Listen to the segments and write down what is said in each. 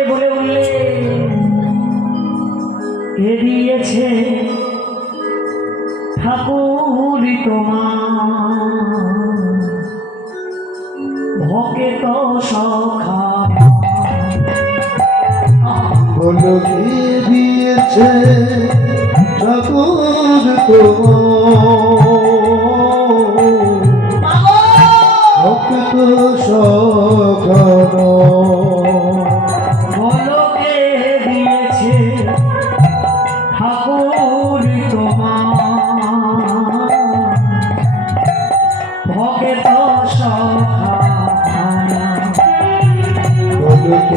করে বলে উঠলেন কে দিয়েছে ঠাকুর ভকে তো সখা কে দিয়েছে ঠাকুর তোমার?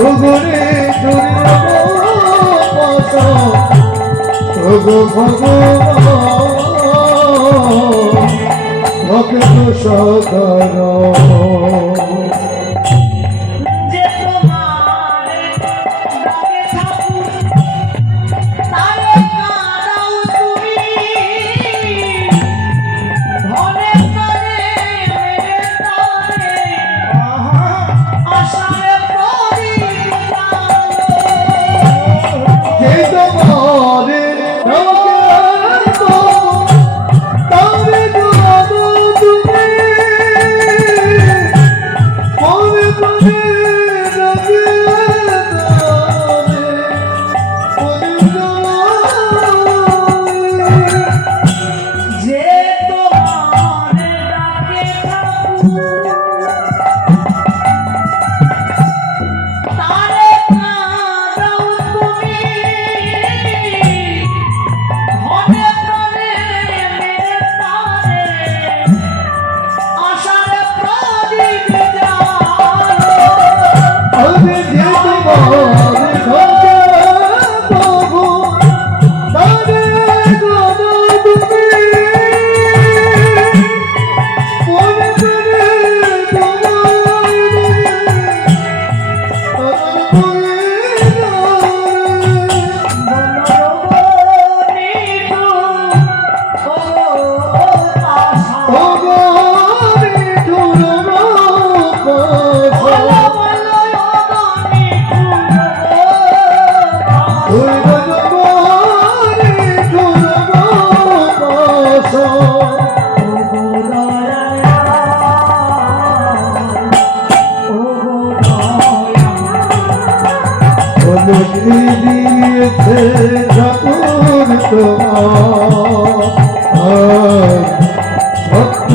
ওগরে দুর্গত ওগো ভগবান ভক্ত সদর। বদলি দিয়েছে সকল তোমার ভক্ত